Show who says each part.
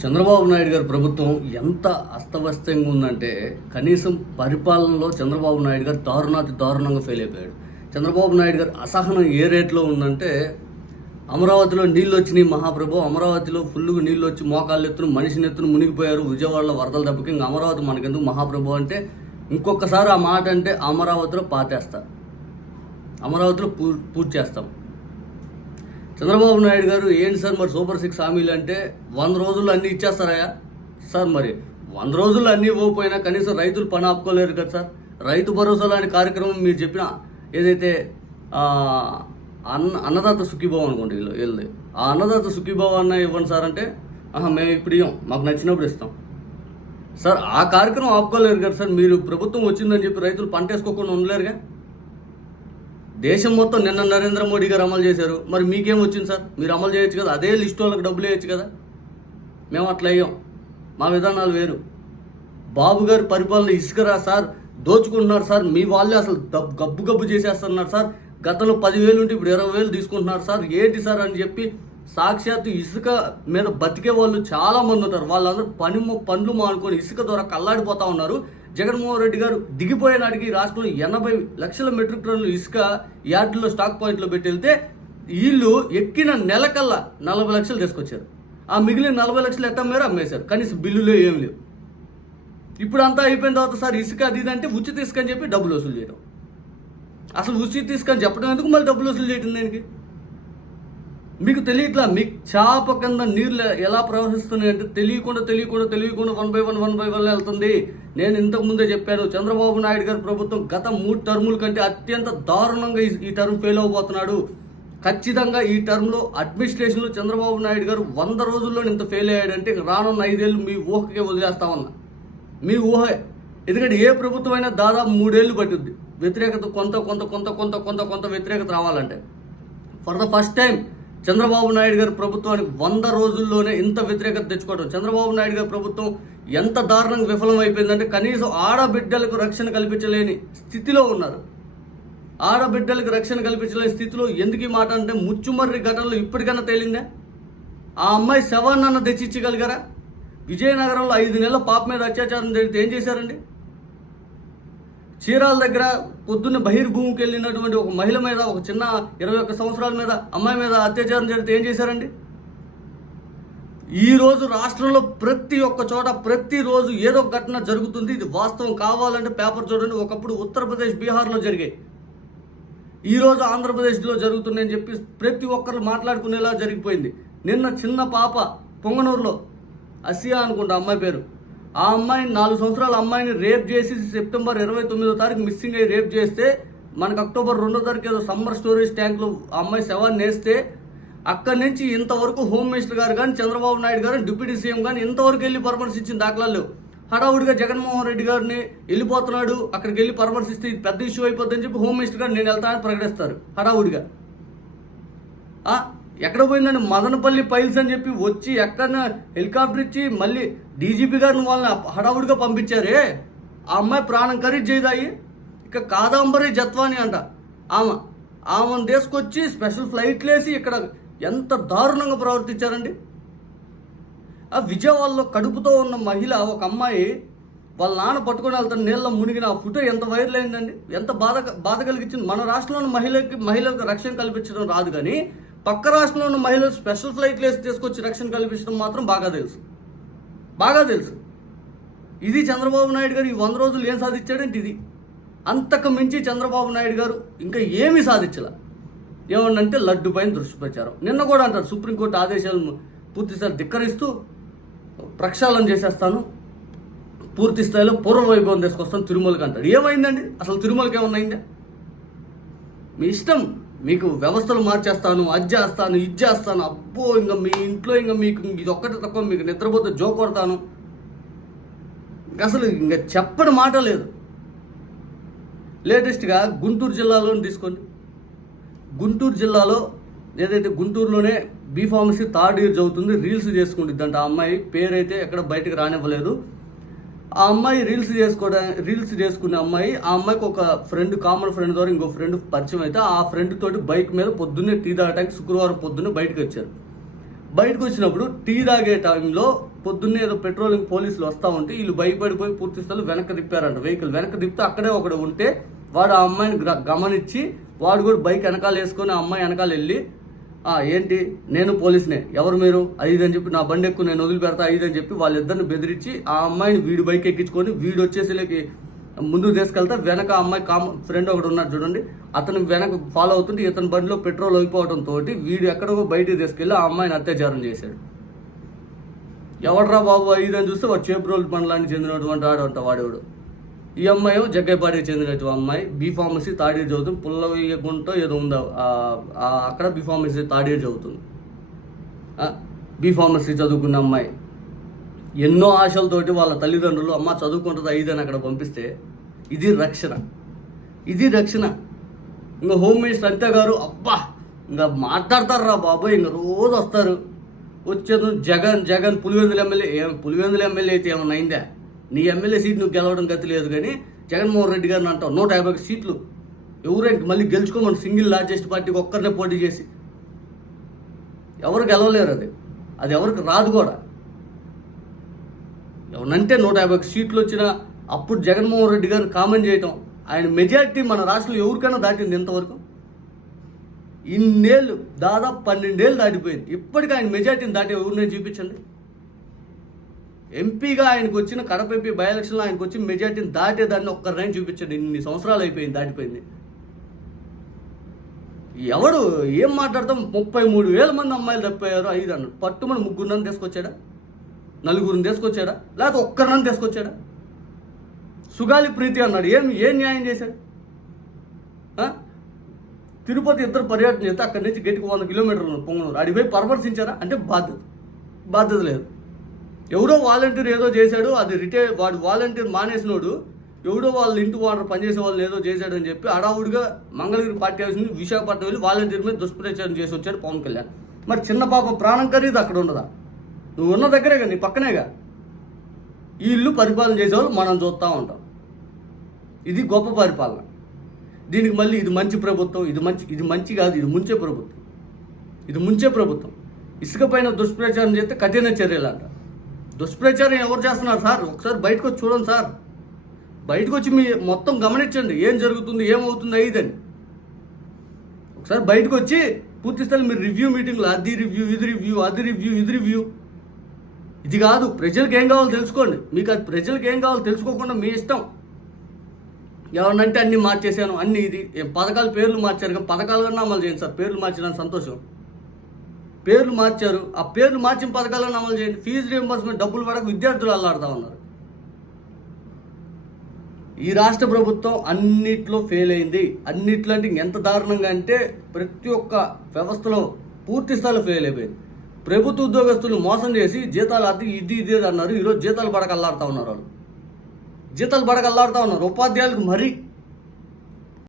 Speaker 1: చంద్రబాబు నాయుడు గారి ప్రభుత్వం ఎంత అస్తవ్యస్తంగా ఉందంటే కనీసం పరిపాలనలో చంద్రబాబు నాయుడు గారు దారుణాతి దారుణంగా ఫెయిల్ అయిపోయాడు. చంద్రబాబు నాయుడు గారు అసహనం ఏ రేట్లో ఉందంటే అమరావతిలో నీళ్ళు వచ్చినాయి మహాప్రభు అమరావతిలో ఫుల్గా నీళ్ళు వచ్చి మోకాళ్ళు ఎత్తున మనిషిని ఎత్తున మునిగిపోయారు విజయవాడలో వరదలు దెబ్బకి. ఇంకా అమరావతి మనకెందుకు మహాప్రభు అంటే ఇంకొకసారి ఆ మాట అంటే అమరావతిలో పాతేస్తా. అమరావతిలో పూ పూర్తి చేస్తాం. చంద్రబాబు నాయుడు గారు ఏంటి సార్ మరి సూపర్ సిక్స్ హామీలు అంటే వంద రోజుల్లో అన్నీ ఇచ్చేస్తారయ్యా? సార్ మరి వంద రోజుల్లో అన్నీ ఇవ్వకపోయినా కనీసం రైతులు పని ఆపుకోలేరు కదా సార్. రైతు భరోసా లాంటి కార్యక్రమం మీరు చెప్పిన ఏదైతే అన్న అన్నదాత సుఖీభావం అనుకోండి వీళ్ళు వెళ్ళి ఆ అన్నదాత సుఖీభావం అన్న ఇవ్వండి సార్ అంటే ఆహా మేము ఇప్పుడు ఇవ్వం మాకు నచ్చినప్పుడు ఇస్తాం. సార్ ఆ కార్యక్రమం ఆపుకోలేరు కదా సార్. మీరు ప్రభుత్వం వచ్చిందని చెప్పి రైతులు పంట వేసుకోకుండా ఉండలేరుగా? దేశం మొత్తం నిన్న నరేంద్ర మోడీ గారు అమలు చేశారు. మరి మీకేం వచ్చింది సార్? మీరు అమలు చేయొచ్చు కదా. అదే లిస్ట్ వాళ్ళకి డబ్బులు వేయచ్చు కదా. మేము అట్లా అయ్యాం. మా విధానాలు వేరు. బాబు గారు పరిపాలన ఇసుకరా సార్. దోచుకుంటున్నారు సార్. మీ వాళ్ళే అసలు దబ్- గబ్బు గబ్బు చేసేస్తున్నారు సార్. గతంలో పదివేలు ఉంటే ఇప్పుడు ఇరవై వేలు తీసుకుంటున్నారు సార్. ఏంటి సార్ అని చెప్పి సాక్షాత్తు ఇసుక మీద బతికే వాళ్ళు చాలా మంది ఉంటారు. వాళ్ళందరూ పని పనులు మానుకొని ఇసుక ద్వారా కల్లాడిపోతా ఉన్నారు. జగన్మోహన్ రెడ్డి గారు దిగిపోయే నాటికి రాష్ట్రంలో ఎనభై లక్షల మెట్రిక్ టన్నులు ఇసుక యార్డులో స్టాక్ పాయింట్లో పెట్టి వెళ్తే వీళ్ళు ఎక్కిన నెలకల్లా నలభై లక్షలు తీసుకొచ్చారు. ఆ మిగిలిన నలభై లక్షలు ఎట్ట మేర అమ్మేశారు. కనీసం బిల్లులే ఏం లేవు. ఇప్పుడు అంతా అయిపోయిన తర్వాత సార్ ఇసుక అది ఇది అంటే ఉచిత ఇసుక అని చెప్పి డబ్బులు వసూలు చేయడం అసలు ఉచిత ఇసుక అని చెప్పడం ఎందుకు మళ్ళీ డబ్బులు వసూలు చేయడం దానికి? మీకు తెలియట్లా మీకు చాప కింద నీళ్ళు ఎలా ప్రవహిస్తున్నాయి అంటే తెలియకుండా తెలియకుండా తెలియకుండా one by one one by one వెళ్తుంది. నేను ఇంతకు ముందే చెప్పాను చంద్రబాబు నాయుడు గారి ప్రభుత్వం గత మూడు టర్ముల కంటే అత్యంత దారుణంగా ఈ- టర్మ్ ఫెయిల్ అవబోతున్నాడు. ఖచ్చితంగా ఈ టర్మ్లో అడ్మినిస్ట్రేషన్లో చంద్రబాబు నాయుడు గారు వంద రోజుల్లో ఇంత ఫెయిల్ అయ్యాడంటే రానున్న ఐదేళ్ళు మీ ఊహకే వదిలేస్తామన్నా మీ ఊహ. ఎందుకంటే ఏ ప్రభుత్వం అయినా దాదాపు మూడేళ్ళు పట్టుద్ది. వ్యతిరేకత కొంత కొంత కొంత కొంత కొంత కొంత వ్యతిరేకత రావాలంటే. For the first time Chandrababu Naidu గారి ప్రభుత్వానికి వంద రోజుల్లోనే ఇంత వ్యతిరేకత తెచ్చుకోవడం చంద్రబాబు నాయుడు గారి ప్రభుత్వం ఎంత దారుణంగా విఫలం అయిపోయిందంటే కనీసం ఆడబిడ్డలకు రక్షణ కల్పించలేని స్థితిలో ఉన్నారు. ఆడబిడ్డలకు రక్షణ కల్పించలేని స్థితిలో ఎందుకు ఈ మాట అంటే ముచ్చుమర్రి ఘటనలు ఇప్పటికైనా తేలిందా? ఆ అమ్మాయి శవాన్నన్న తెచ్చిచ్చగలిగారా విజయనగరంలో ఐదు నెలల పాప మీద అత్యాచారం జరిగితే ఏం చేశారండి? చీరాల దగ్గర పొద్దున్న బహిర్భూమికి వెళ్ళినటువంటి ఒక మహిళ మీద ఒక చిన్న ఇరవై ఒక్క సంవత్సరాల మీద అమ్మాయి మీద అత్యాచారం జరిగితే ఏం చేశారండి? ఈరోజు రాష్ట్రంలో ప్రతి ఒక్క చోట ప్రతిరోజు ఏదో ఘటన జరుగుతుంది. ఇది వాస్తవం కావాలంటే పేపర్ చూడండి. ఒకప్పుడు ఉత్తరప్రదేశ్ బీహార్లో జరిగాయి ఈరోజు ఆంధ్రప్రదేశ్లో జరుగుతున్నాయని చెప్పి ప్రతి ఒక్కరు మాట్లాడుకునేలా జరిగిపోయింది. నిన్న చిన్న పాప పొంగనూరులో అసియా అనుకుంటా అమ్మాయి పేరు. ఆ అమ్మాయిని నాలుగు సంవత్సరాల అమ్మాయిని రేప్ చేసి సెప్టెంబర్ ఇరవై తొమ్మిదో తారీఖు మిస్సింగ్ అయ్యి రేప్ చేస్తే మనకు అక్టోబర్ రెండో తారీఖు ఏదో సమ్మర్ స్టోరేజ్ ట్యాంక్లో ఆ అమ్మాయి శవాన్ని వేస్తే అక్కడి నుంచి ఇంతవరకు హోమ్ మినిస్టర్ గారు కానీ చంద్రబాబు నాయుడు గారు డిప్యూటీ సీఎం కానీ ఇంతవరకు వెళ్ళి ఇచ్చిన దాఖలాలు హడావుడిగా జగన్మోహన్ రెడ్డి గారిని వెళ్ళిపోతున్నాడు అక్కడికి వెళ్ళి పరామర్శిస్తే పెద్ద ఇష్యూ అయిపోద్దని చెప్పి హోమ్ మినిస్టర్ గారు నేను వెళ్తానని ప్రకటిస్తారు. హడావుడిగా. ఆ, ఎక్కడ పోయిందండి మదనపల్లి పైల్స్ అని చెప్పి వచ్చి ఎక్కడ హెలికాప్టర్ ఇచ్చి మళ్ళీ డీజీపీ గారిని వాళ్ళని హడావుడిగా పంపించారే? ఆ అమ్మాయి ప్రాణం ఖరీదు చేయదాయి? ఇక కాదంబరి జత్వాని అంట. ఆమె ఆమెను తీసుకొచ్చి స్పెషల్ ఫ్లైట్లు వేసి ఇక్కడ ఎంత దారుణంగా ప్రవర్తించారండి? ఆ విజయవాడలో కడుపుతో ఉన్న మహిళ ఒక అమ్మాయి వాళ్ళ నాన్న పట్టుకొని వెళ్తాను నీళ్ళ మునిగిన ఆ ఫోటో ఎంత వైరల్ అయిందండి? ఎంత బాధ బాధ కలిగించింది? మన రాష్ట్రంలోని మహిళకి మహిళలకు రక్షణ కల్పించడం రాదు కానీ పక్క రాష్ట్రంలో ఉన్న మహిళలు స్పెషల్ ఫ్లైట్లు వేసి తీసుకొచ్చి రక్షణ కల్పించడం మాత్రం బాగా తెలుసు. బాగా తెలుసు. ఇది చంద్రబాబు నాయుడు గారు ఈ వంద రోజులు ఏం సాధించాడంటే ఇది. అంతకు మించి చంద్రబాబు నాయుడు గారు ఇంకా ఏమీ సాధించలే. ఏమన్నంటే లడ్డు పైన దృష్టి ప్రచారం నిన్న కూడా అంటారు సుప్రీంకోర్టు ఆదేశాలను పూర్తిస్థాయి ధిక్కరిస్తూ ప్రక్షాళన చేసేస్తాను. పూర్తి స్థాయిలో పూర్వ వైభవం తీసుకొస్తాను తిరుమలకి అంటాడు. ఏమైందండి? అసలు తిరుమలకి ఏమన్నా అయిందా? మీ ఇష్టం. మీకు వ్యవస్థలు మార్చేస్తాను అది చేస్తాను ఇది చేస్తాను. అబ్బో ఇంకా మీ ఇంట్లో ఇంకా మీకు ఇది ఒక్కటి తక్కువ మీకు నిద్రపోతే జో కొడతాను. ఇంకా అసలు ఇంకా చెప్పని మాట లేదు. లేటెస్ట్గా గుంటూరు జిల్లాలో తీసుకోండి. గుంటూరు జిల్లాలో ఏదైతే గుంటూరులోనే బీ ఫార్మసీ థర్డ్ ఇయర్ చదువుతుంది రీల్స్ చేసుకుంటుందంట ఆ అమ్మాయి. పేరైతే ఎక్కడ బయటకు రానివ్వలేదు. ఆ అమ్మాయి రీల్స్ చేసుకోవడానికి రీల్స్ చేసుకునే అమ్మాయి ఆ అమ్మాయికి ఒక ఫ్రెండ్ కామన్ ఫ్రెండ్ ద్వారా ఇంకో ఫ్రెండ్ పరిచయం అయితే ఆ ఫ్రెండ్ తోటి బైక్ మీద పొద్దున్నే టీ తాగడానికి శుక్రవారం పొద్దున్నే బయటకు వచ్చారు. బయటకు వచ్చినప్పుడు టీ తాగే టైంలో పొద్దున్నే ఏదో పెట్రోలింగ్ పోలీసులు వస్తూ ఉంటే వీళ్ళు భయపడిపోయి పూర్తి స్థలం వెనక్కి తిప్పారంట. వెహికల్ వెనక్కి తిప్పితే అక్కడే ఒకడు ఉంటే వాడు ఆ అమ్మాయిని గమనించి వాడు కూడా బైక్ వెనకాల వేసుకొని ఆ అమ్మాయి వెనకాల వెళ్ళి ఏంటి? నేను పోలీసునే. ఎవరు మీరు? ఐదు అని చెప్పి నా బండి ఎక్కువ నేను వదిలిపెడతా ఐదు అని చెప్పి వాళ్ళిద్దరిని బెదిరించి ఆ అమ్మాయిని వీడి బైక్ ఎక్కించుకొని వీడు వచ్చేసేకి ముందుకు తీసుకెళ్తే. వెనక ఆ అమ్మాయి కామ ఫ్రెండ్ ఒకడు ఉన్నాడు చూడండి. అతను వెనక ఫాలో అవుతుంటే ఇతని బండిలో పెట్రోల్ అయిపోవడంతో వీడు ఎక్కడికో బయటికి తీసుకెళ్ళి ఆ అమ్మాయిని అత్యాచారం చేశాడు. ఎవడరా బాబు ఐదు అని చూస్తే వాడు చేబ్రోల్ మండలానికి చెందినటువంటి వాడు అంట వాడేవాడు. ఈ అమ్మాయి ఏమో జగ్గైపాటికి చెందినటువంటి అమ్మాయి. బీ ఫార్మసీ థర్డ్ ఇయర్ చదువుతుంది. పుల్లవయ్య ఏదో ఉందా అక్కడ బీ ఫార్మసీ థర్డ్ ఇయర్ చదువుతుంది. బీ ఫార్మసీ చదువుకున్న అమ్మాయి. ఎన్నో ఆశలతోటి వాళ్ళ తల్లిదండ్రులు అమ్మ చదువుకుంటుంది ఐదని అని అక్కడ పంపిస్తే ఇది రక్షణ. ఇది రక్షణ. ఇంకా హోమ్ మినిస్టర్ అంతే గారు అబ్బా ఇంకా మాట్లాడతారు బాబోయ్ ఇంకా రోజు వస్తారు. వచ్చేది జగన్ జగన్ పులివెందుల ఎమ్మెల్యే ఏం పులివెందుల ఎమ్మెల్యే అయితే ఏమన్నా అయిందా? నీ ఎమ్మెల్యే సీట్ నువ్వు గెలవడం గతి లేదు కానీ జగన్మోహన్ రెడ్డి గారిని అంటావు. నూట యాభై సీట్లు. ఎవరైనా మళ్ళీ గెలుచుకోమని సింగిల్ లార్జెస్ట్ పార్టీకి ఒక్కరినే పోటీ చేసి. ఎవరు గెలవలేరు అది. అది ఎవరికి రాదు కూడా. ఎవరంటే నూట యాభై సీట్లు వచ్చినా అప్పుడు జగన్మోహన్ రెడ్డి గారిని కామెంట్ చేయటం. ఆయన మెజారిటీ మన రాష్ట్రంలో ఎవరికైనా దాటింది ఇంతవరకు ఇన్నేళ్ళు దాదాపు పన్నెండేళ్ళు దాటిపోయింది. ఇప్పటికీ ఆయన మెజార్టీని దాటి ఎవరిని చూపించండి. ఎంపీగా ఆయనకు వచ్చిన కడప ఎంపీ బై ఎలక్షన్లో ఆయనకు వచ్చి మెజారిటీని దాటేదాన్ని ఒక్కరినైనా చూపించండి. ఇన్ని సంవత్సరాలు అయిపోయింది దాటిపోయింది. ఎవడు ఏం మాట్లాడతాం? ముప్పై మూడు వేల మంది అమ్మాయిలు తప్పిపోయారు ఐదు అన్నాడు పట్టుమని ముగ్గురునని తీసుకొచ్చాడా? నలుగురిని తీసుకొచ్చాడా? లేకపోతే ఒక్కరినని తీసుకొచ్చాడా? సుగాలి ప్రీతి అన్నాడు. ఏం ఏం న్యాయం చేశాడు? తిరుపతి ఇద్దరు పర్యటన చేస్తే అక్కడి నుంచి గట్టికి వంద కిలోమీటర్లు పొంగనూరు. అడిపోయి పరామర్శించారా? అంటే బాధ్యత. బాధ్యత లేదు. ఎవడో వాలంటీర్ ఏదో చేశాడు అది రిటైర్ వాడు వాలంటీర్ మానేసినోడు ఎవడో వాళ్ళ ఇంటి వాటర్ పనిచేసే వాళ్ళు ఏదో చేశాడని చెప్పి అడావుడిగా మంగళగిరి పార్టీ హౌస్ నుంచి విశాఖపట్నం వెళ్ళి వాలంటీర్ మీద దుష్ప్రచారం చేసి వచ్చాడు పవన్ కళ్యాణ్. మరి చిన్న పాప ప్రాణం ఖరీదు అక్కడ ఉండదా? నువ్వు ఉన్న దగ్గరేగా నీ పక్కనేగా. ఈ ఇల్లు పరిపాలన చేసేవాళ్ళు మనం చూస్తూ ఉంటాం. ఇది గొప్ప పరిపాలన. దీనికి మళ్ళీ ఇది మంచి ప్రభుత్వం ఇది మంచి ఇది మంచి కాదు ఇది ముంచే ప్రభుత్వం. ఇది ముంచే ప్రభుత్వం. ఇసుక పైన దుష్ప్రచారం చేస్తే కఠిన చర్యలు అంట దుష్ప్రచారం ఎవరు చేస్తున్నారు సార్? ఒకసారి బయటకు వచ్చి చూడండి సార్. బయటకు వచ్చి మీ మొత్తం గమనించండి. ఏం జరుగుతుంది ఏమవుతుంది ఇదని ఒకసారి బయటకు వచ్చి పూర్తిస్థాయి మీరు రివ్యూ మీటింగ్లో అది రివ్యూ ఇది రివ్యూ అది రివ్యూ ఇది రివ్యూ. ఇది కాదు ప్రజలకు ఏం కావాలో తెలుసుకోండి. మీకు అది ప్రజలకు ఏం కావాలో తెలుసుకోకుండా మీ ఇష్టం. ఎవరినంటే అన్ని మార్చేశాను అన్ని ఇది. పథకాలు పేర్లు మార్చారు కానీ పథకాలు కన్నా అమలు చేయండి సార్. పేర్లు మార్చిన సంతోషం. పేర్లు మార్చారు. ఆ పేర్లు మార్చిన పథకాలను అమలు చేయండి. ఫీజు రియంబర్స్మెంట్ డబ్బులు పడక విద్యార్థులు అల్లాడుతూ ఉన్నారు. ఈ రాష్ట్ర ప్రభుత్వం అన్నిట్లో ఫెయిల్ అయింది. అన్నిట్లో అంటే ఎంత దారుణంగా అంటే ప్రతి ఒక్క వ్యవస్థలో పూర్తి స్థాయిలో ఫెయిల్ అయిపోయింది. ప్రభుత్వ ఉద్యోగస్తులు మోసం చేసి జీతాలు అది ఇది ఇది అన్నారు. ఈరోజు జీతాలు పడక అల్లాడుతూ ఉన్నారు వాళ్ళు. జీతాలు పడక అల్లాడుతూ ఉన్నారు. ఉపాధ్యాయులకు మరీ